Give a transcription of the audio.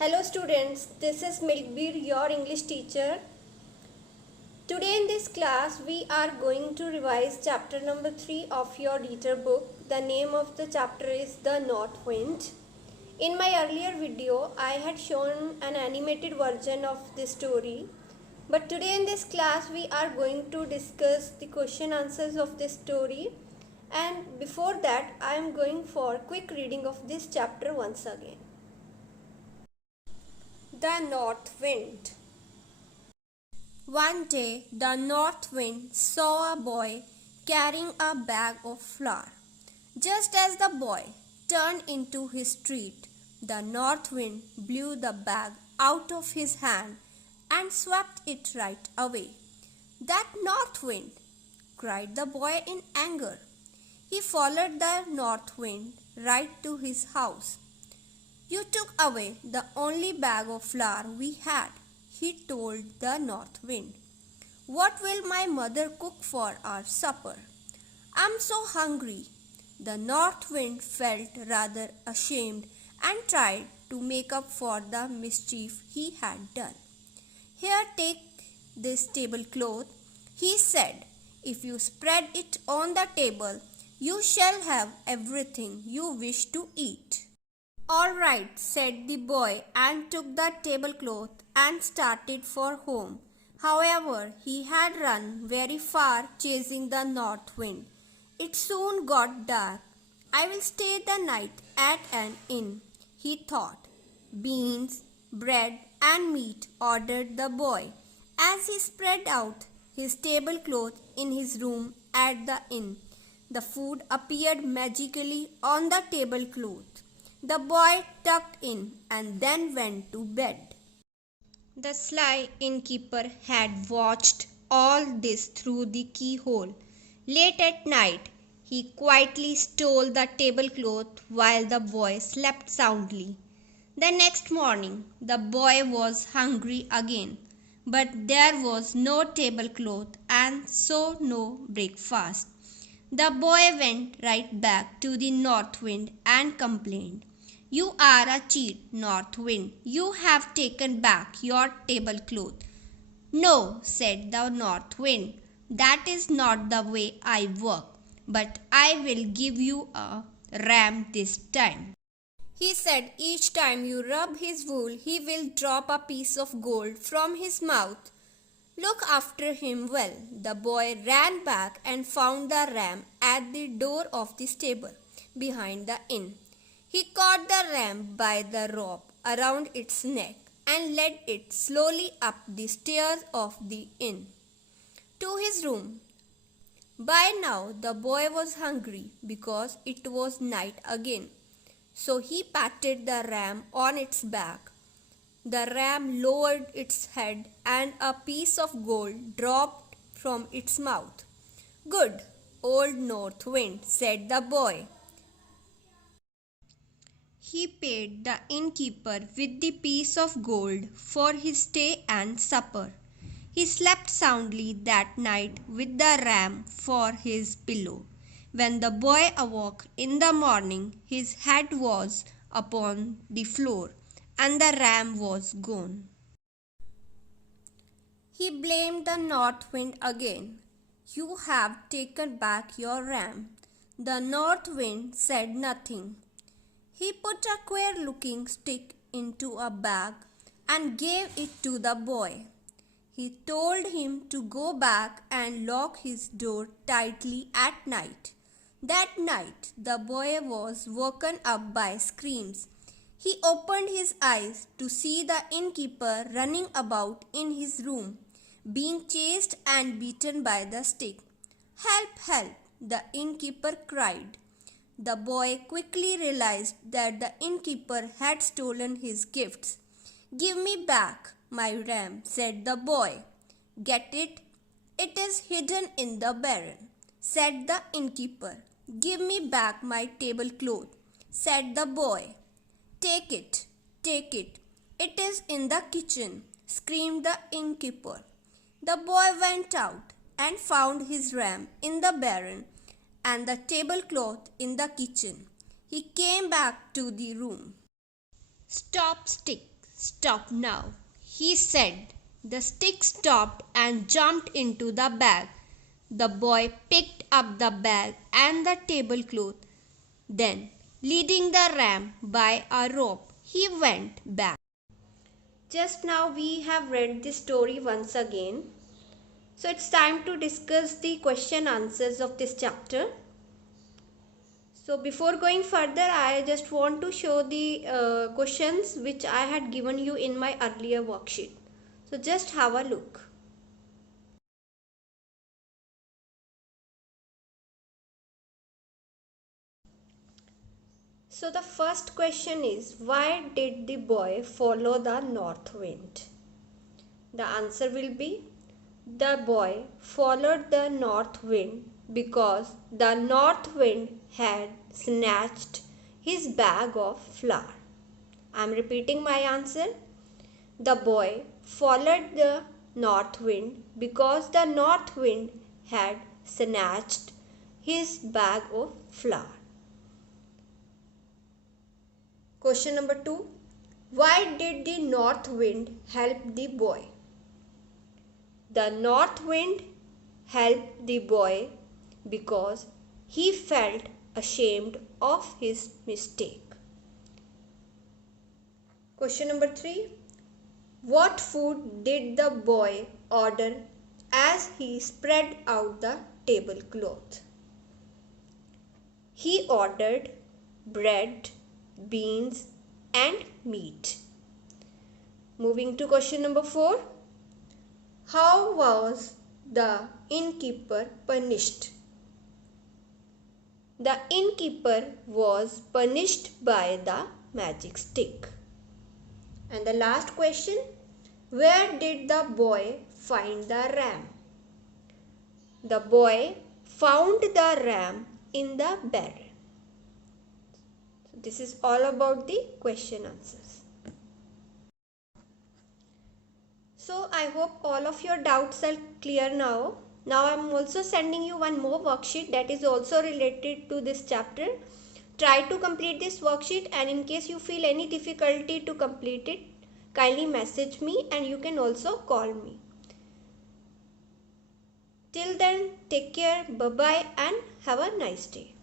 Hello students, this is Milkbeer, your English teacher. Today in this class we are going to revise chapter number 3 of your reader book. The name of the chapter is The North Wind. In my earlier video I had shown an animated version of this story. But today in this class we are going to discuss the question answers of this story. And before that I am going for quick reading of this chapter once again. The North Wind. One day, the North Wind saw a boy carrying a bag of flour. Just as the boy turned into his street, the North Wind blew the bag out of his hand and swept it right away. "That North Wind!" cried the boy in anger. He followed the North Wind right to his house. "You took away the only bag of flour we had," he told the North Wind. "What will my mother cook for our supper? I'm so hungry." The North Wind felt rather ashamed and tried to make up for the mischief he had done. "Here, take this tablecloth," he said. "If you spread it on the table, you shall have everything you wish to eat." "All right," said the boy, and took the tablecloth and started for home. However, he had run very far chasing the North Wind. It soon got dark. "I will stay the night at an inn," he thought. "Beans, bread, and meat," ordered the boy, as he spread out his tablecloth in his room at the inn. The food appeared magically on the tablecloth. The boy tucked in and then went to bed. The sly innkeeper had watched all this through the keyhole. Late at night, he quietly stole the tablecloth while the boy slept soundly. The next morning, the boy was hungry again, but there was no tablecloth and so no breakfast. The boy went right back to the North Wind and complained. "You are a cheat, North Wind. You have taken back your tablecloth." "No," said the North Wind. "That is not the way I work. But I will give you a ram this time." He said each time you rub his wool, he will drop a piece of gold from his mouth. Look after him well." The boy ran back and found the ram at the door of the stable behind the inn. He caught the ram by the rope around its neck and led it slowly up the stairs of the inn to his room. By now the boy was hungry because it was night again, so he patted the ram on its back. The ram lowered its head and a piece of gold dropped from its mouth. "Good, old North Wind," said the boy. He paid the innkeeper with the piece of gold for his stay and supper. He slept soundly that night with the ram for his pillow. When the boy awoke in the morning, his head was upon the floor and the ram was gone. He blamed the North Wind again. "You have taken back your ram." The North Wind said nothing. He put a queer-looking stick into a bag and gave it to the boy. He told him to go back and lock his door tightly at night. That night, the boy was woken up by screams. He opened his eyes to see the innkeeper running about in his room, being chased and beaten by the stick. "Help! Help!" the innkeeper cried. The boy quickly realized that the innkeeper had stolen his gifts. "Give me back my ram," said the boy. "Get it? It is hidden in the barn," said the innkeeper. "Give me back my tablecloth," said the boy. Take it, it is in the kitchen," screamed the innkeeper. The boy went out and found his ram in the barn and the tablecloth in the kitchen. He came back to the room. "Stop stick," Stop now, he said. The stick stopped and jumped into the bag. The boy picked up the bag and the tablecloth. Then, leading the ram by a rope, he went back. Just now we have read the story once again. So it's time to discuss the question answers of this chapter. So before going further, I just want to show the questions which I had given you in my earlier worksheet. So just have a look. So the first question is, why did the boy follow the north wind? The answer will be, the boy followed the north wind because the north wind had snatched his bag of flour. I am repeating my answer. The boy followed the north wind because the north wind had snatched his bag of flour. Question number 2. Why did the north wind help the boy? The north wind helped the boy because he felt ashamed of his mistake. Question number 3. What food did the boy order as he spread out the tablecloth? He ordered bread, beans, and meat. Moving to question number 4. How was the innkeeper punished? The innkeeper was punished by the magic stick. And the last question, where did the boy find the ram? The boy found the ram in the barrel. So this is all about the question answers. So I hope all of your doubts are clear now. Now I am also sending you one more worksheet that is also related to this chapter. Try to complete this worksheet, and in case you feel any difficulty to complete it, kindly message me, and you can also call me. Till then, take care, bye bye, and have a nice day.